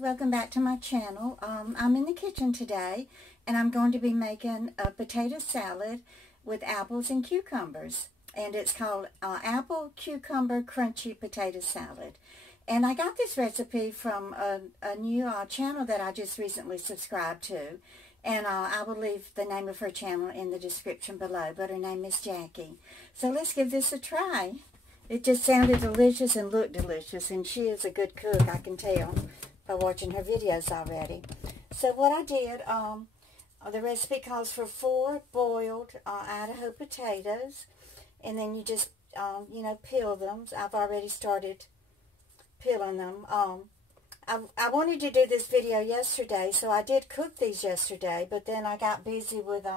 welcome back to my channel. I'm in the kitchen today and I'm going to be making a potato salad with apples and cucumbers, and it's called apple cucumber crunchy potato salad. And I got this recipe from a new channel that I just recently subscribed to, and I will leave the name of her channel in the description below, but her name is Jjac'Keee. So let's give this a try. It just sounded delicious and looked delicious, and she is a good cook, I can tell by watching her videos already. So what I did, the recipe calls for 4 boiled Idaho potatoes, and then you just, peel them. I've already started peeling them. I wanted to do this video yesterday, so I did cook these yesterday, but then I got busy with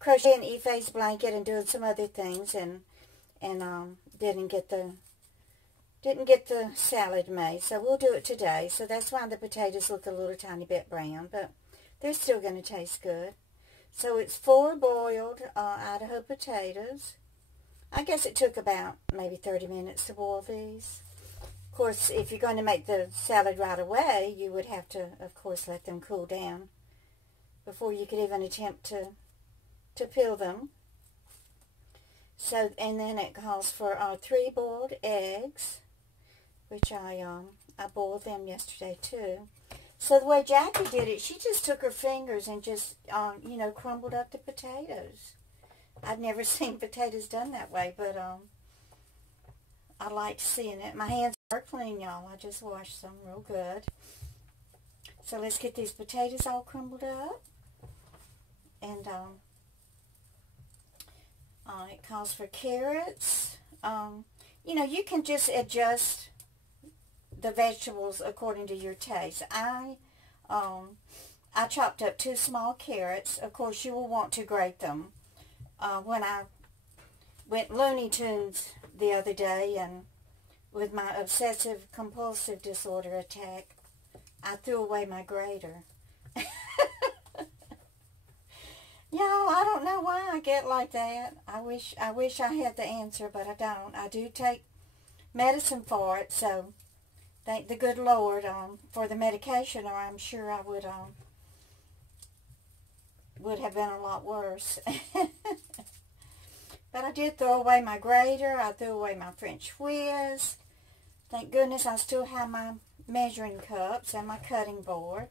crocheting Ife's blanket and doing some other things, and didn't get the salad made. So we'll do it today. So that's why the potatoes look a little tiny bit brown, but they're still going to taste good. So it's 4 boiled Idaho potatoes. I guess it took about maybe 30 minutes to boil these. Of course, if you're going to make the salad right away, you would have to, of course, let them cool down before you could even attempt to peel them. So, and then it calls for 3 boiled eggs, which I boiled them yesterday too. So the way Jjac'Keee did it, she just took her fingers and just, crumbled up the potatoes. I've never seen potatoes done that way, but I liked seeing it. My hands are clean, y'all. I just washed them real good. So let's get these potatoes all crumbled up. And it calls for carrots. You can just adjust the vegetables according to your taste. I chopped up 2 small carrots. Of course, you will want to grate them. When I went Looney Tunes the other day, and with my obsessive compulsive disorder attack, I threw away my grater. Y'all, I don't know why I get like that. I wish I had the answer, but I don't. I do take medicine for it, so thank the good Lord for the medication, or I'm sure I would have been a lot worse. But I did throw away my grater. I threw away my French whiz. Thank goodness I still have my measuring cups and my cutting board.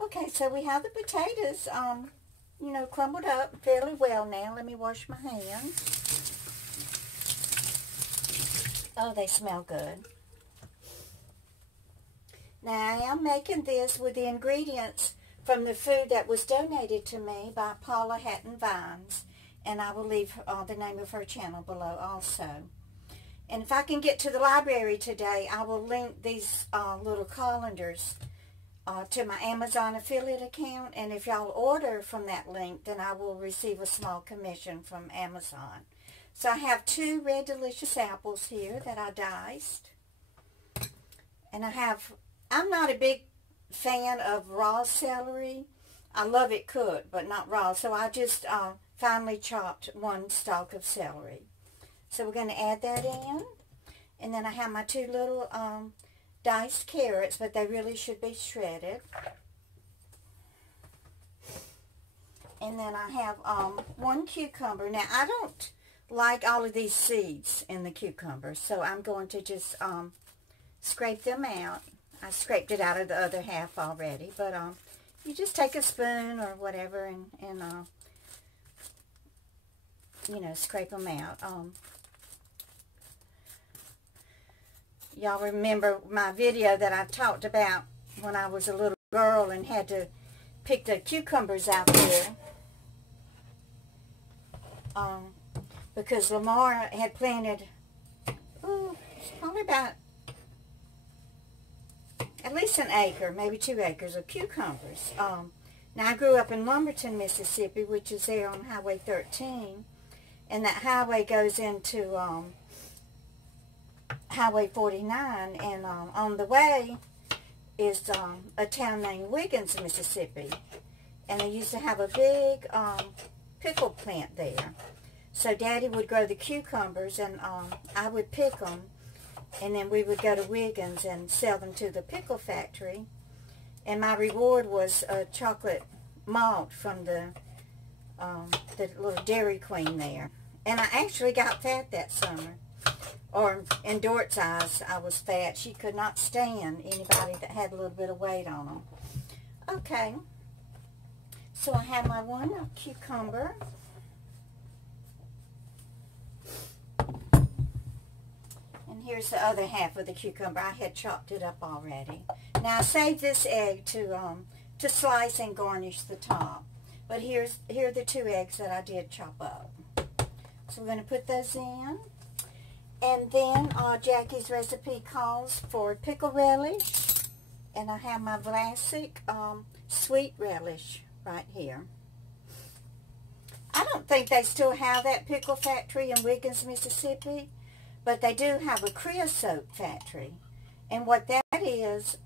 Okay, so we have the potatoes crumbled up fairly well now. Let me wash my hands. Oh, they smell good. Now, I am making this with the ingredients from the food that was donated to me by Paula, Hatton, and I will leave the name of her channel below also. And if I can get to the library today, I will link these little colanders to my Amazon affiliate account, and if y'all order from that link, then I will receive a small commission from Amazon. So I have 2 red delicious apples here that I diced, and I'm not a big fan of raw celery. I love it cooked, but not raw, so I just finely chopped 1 stalk of celery. So we're going to add that in, and then I have my 2 little diced carrots, but they really should be shredded. And then I have 1 cucumber. Now, I don't like all of these seeds in the cucumber, so I'm going to just scrape them out. I scraped it out of the other half already, but you just take a spoon or whatever and scrape them out. Y'all remember my video that I talked about when I was a little girl and had to pick the cucumbers out there. Because Lamar had planted, it's probably about at least an acre, maybe 2 acres of cucumbers. Now, I grew up in Lumberton, Mississippi, which is there on Highway 13. And that highway goes into Highway 49, and on the way is a town named Wiggins, Mississippi, and they used to have a big pickle plant there. So Daddy would grow the cucumbers, and I would pick them, and then we would go to Wiggins and sell them to the pickle factory, And my reward was a chocolate malt from the little Dairy Queen there. And I actually got fat that summer. Or in Dort's eyes, I was fat. She could not stand anybody that had a little bit of weight on them. Okay. So I have my one cucumber. And here's the other half of the cucumber. I had chopped it up already. Now I saved this egg to slice and garnish the top. But here are the 2 eggs that I did chop up. So we're going to put those in. And then Jacquee's recipe calls for pickle relish. And I have my Vlasic sweet relish right here. I don't think they still have that pickle factory in Wiggins, Mississippi. But they do have a creosote factory. And what that is,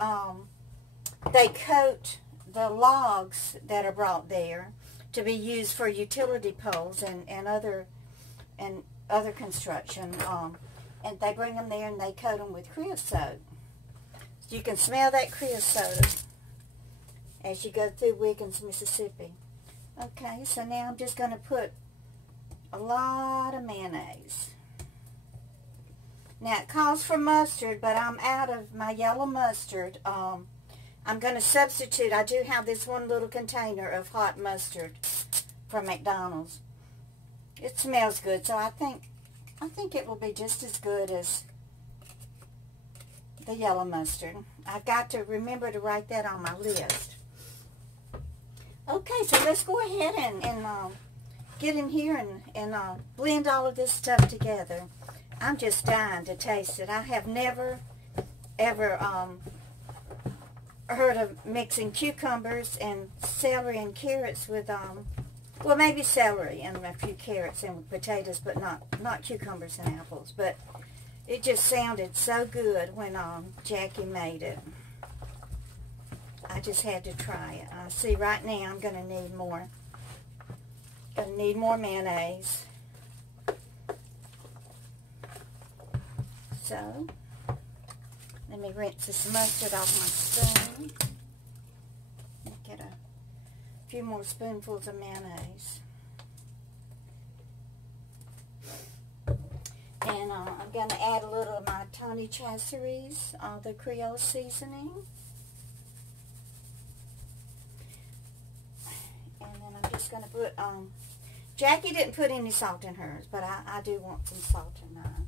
they coat the logs that are brought there to be used for utility poles and other construction. And they bring them there and they coat them with creosote. So you can smell that creosote as you go through Wiggins, Mississippi. Okay, so now I'm just going to put a lot of mayonnaise. Now it calls for mustard, but I'm out of my yellow mustard. I'm going to substitute. I do have this one little container of hot mustard from McDonald's. It smells good, so I think it will be just as good as the yellow mustard. I've got to remember to write that on my list. Okay, so let's go ahead and get in here and blend all of this stuff together. I'm just dying to taste it. I have never, ever heard of mixing cucumbers and celery and carrots with, well, maybe celery and a few carrots and with potatoes, but not cucumbers and apples. But it just sounded so good when Jjac'Kee made it. I just had to try it. See, right now I'm going to need more. Going to need more mayonnaise. So, let me rinse this mustard off my spoon. Get a few more spoonfuls of mayonnaise. And I'm going to add a little of my tiny Chacheres, the Creole seasoning. And then I'm just going to put, Jjac'Kee didn't put any salt in hers, but I do want some salt in mine.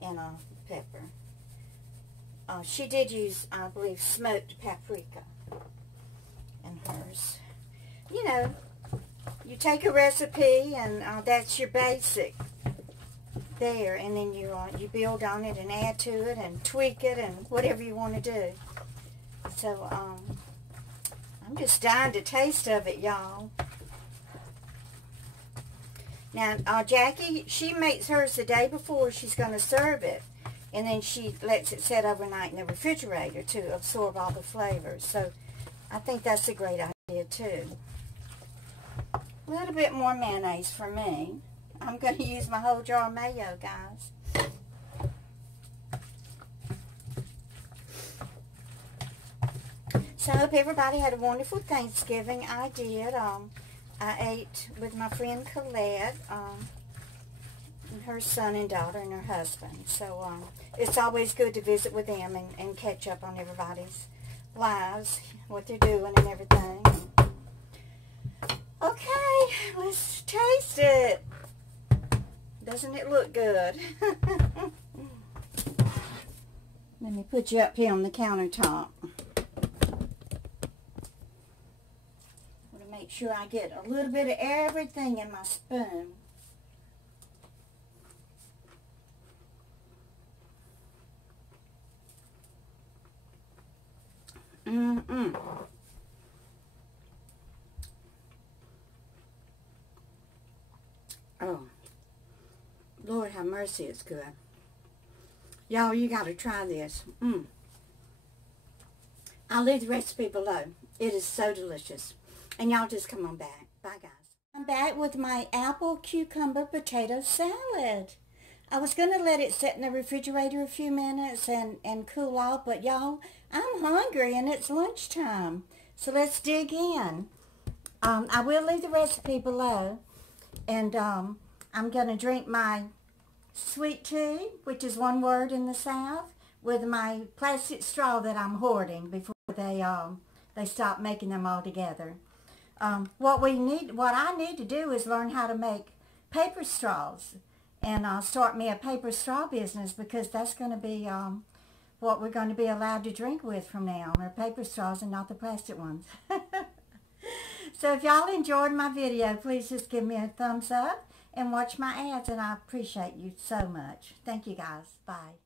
And pepper. She did use, I believe, smoked paprika in hers. You know, you take a recipe and that's your basic there, and then you build on it and add to it and tweak it and whatever you want to do. So I'm just dying to taste of it, y'all. Now, Jjac'Kee, she makes hers the day before she's going to serve it. And then she lets it set overnight in the refrigerator to absorb all the flavors. So I think that's a great idea too. A little bit more mayonnaise for me. I'm going to use my whole jar of mayo, guys. So I hope everybody had a wonderful Thanksgiving. I did. I ate with my friend Colette. And her son and daughter and her husband. So it's always good to visit with them and catch up on everybody's lives, what they're doing and everything. Okay, let's taste it. Doesn't it look good? Let me put you up here on the countertop. I want to make sure I get a little bit of everything in my spoon. Oh, Lord have mercy, it's good. Y'all, you got to try this. I'll leave the recipe below. It is so delicious. And y'all just come on back. Bye, guys. I'm back with my apple cucumber potato salad. I was going to let it sit in the refrigerator a few minutes and cool off, but y'all, I'm hungry and it's lunchtime. So let's dig in. I will leave the recipe below, and I'm going to drink my sweet tea, which is one word in the South, with my plastic straw that I'm hoarding before they stop making them all together. What I need to do is learn how to make paper straws, and start me a paper straw business, because that's going to be what we're going to be allowed to drink with from now on, are paper straws and not the plastic ones. So if y'all enjoyed my video, please just give me a thumbs up and watch my ads, and I appreciate you so much. Thank you guys. Bye.